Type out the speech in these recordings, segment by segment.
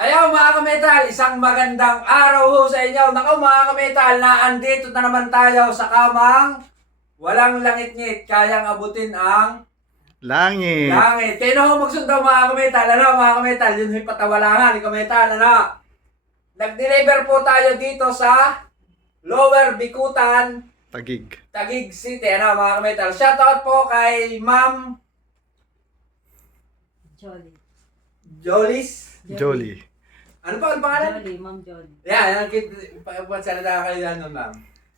Ayaw mga kametal, isang magandang araw ho sa inyo. Nakaw mga kametal, na andito na naman tayo sa kamang walang langit-ngit, kayang abutin ang Langit. langit. Kaya na ho magsundo mga kametal, ano mga kametal, yun ho'y patawalangan ni kametal, ano. Nag-deliver po tayo dito sa Lower Bikutan, Tagig. Taguig City, ano mga kametal. Shoutout po kay Ma'am Jolly. Jolis. Jolly. Ano pa ang pangalan? Jolly, Ma'am Jolly. Yan, yan, kit, pagsalita kayo yan nun, ma'am.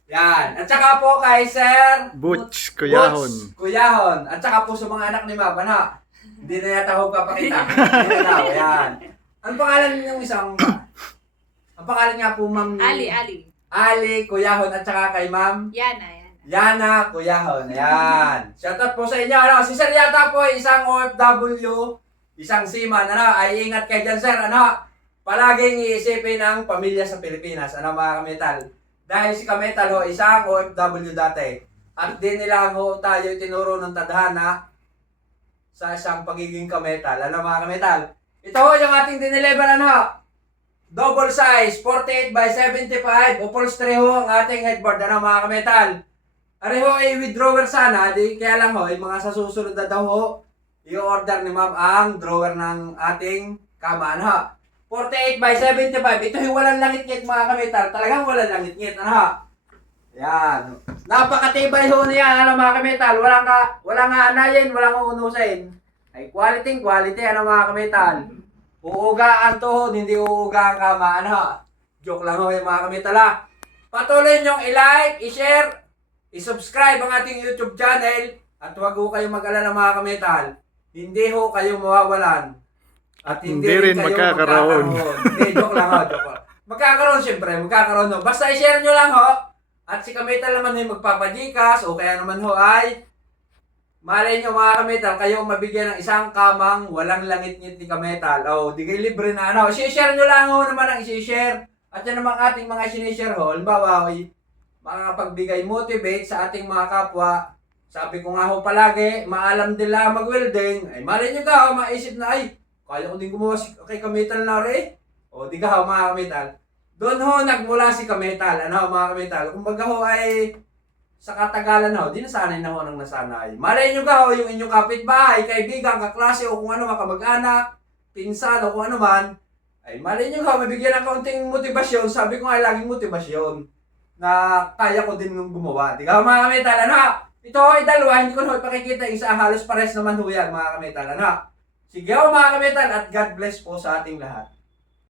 Yan. At saka po kay Sir Butch. Kuyahon. Butch Kuyahon. At saka po sa mga anak ni ma'am, ano? Hindi na yata ho papakita. Hindi na daw, yan. Ang pangalan ng isang Ang pangalan nga po, ma'am. Ali, Ali. Ali Kuyahon at saka kay ma'am Yana, yan. Yana Kuyahon. Ayan. Shoutout po sa inyo. Ano? Si Sir yata po ay isang OFW, isang seaman. Ano? Ay ingat kayo dyan, Sir. Ano? Palaging iisipin ang pamilya sa Pilipinas. Ano mga kametal? Dahil si Kametal ho, isang OFW dati. At din nila ho tayo tinuro ng tadhana sa isang pagiging kametal. Ano mga kametal? Ito ho yung ating dineliver ano? Double size, 48 by 75. Upholstery ho ang ating headboard. Ano mga kametal? Areho ay withdrawer sana, di kaya lang ho, yung mga sa susunod na daw ho, i-order ni ma'am ang drawer ng ating kama, ano ho. 48 by 75, ito yung walang langit-ngit mga kamital, talagang walang langit-ngit, ano ho. Yan. Napakatibay ho niya, ano mga kamital, walang ka, walang anayin, walang uunusin. Ay quality, quality, ano mga kamital. Uugaan to ho, hindi uuga ang kama, ano ho. Joke lang ho yung mga kamital ha. Patuloy niyong i-like, i-share, i-subscribe ang ating YouTube channel at huwag ho kayong mag-alala mga kametal. Hindi ho kayo mawawalan. At hindi, Hindi rin magkakaroon. magkakaroon. Hindi, joke lang ho, joke lang. Magkakaroon syempre, magkakaroon ho. Basta i-share nyo lang ho. At si kametal naman ay magpapajikas o kaya naman ho ay Malay nyo mga kametal, kayo mabigyan ng isang kamang walang langit-ngit ni kametal. O, di kayo libre na ano. I-share nyo lang ho naman ang i-share. At yan naman ating mga sinishare ho. Halimbawa, ay makapagbigay motivate sa ating mga kapwa. Sabi ko nga ho palagi, maalam nila mag-welding. Ay, malay nyo ka, ho, maisip na, ay, kaya ko din gumawa si, kay Kametal na rin. O, di ka ho, mga Kametal. Doon ho, nagmula si Kametal. Ano, mga Kametal? Kumbaga ho, ay, sa katagalan ho, di nasanay na ho nang nasanay. Malay nyo ka ho, yung inyong kapitbahay, kaibigan, kaklase, o kung ano, makamag-anak, pinsan, o kung ano man, ay malay nyo ka, mabigyan ng kaunting motivasyon. Sabi ko nga, laging motivasyon na kaya ko din nung gumawa. Di ka mga kametal, ano? Ito ay dalawa, hindi ko na ipakikita. Isa halos pares naman ho yan, mga kametal, ano? Sige ho mga kametal at God bless po sa ating lahat.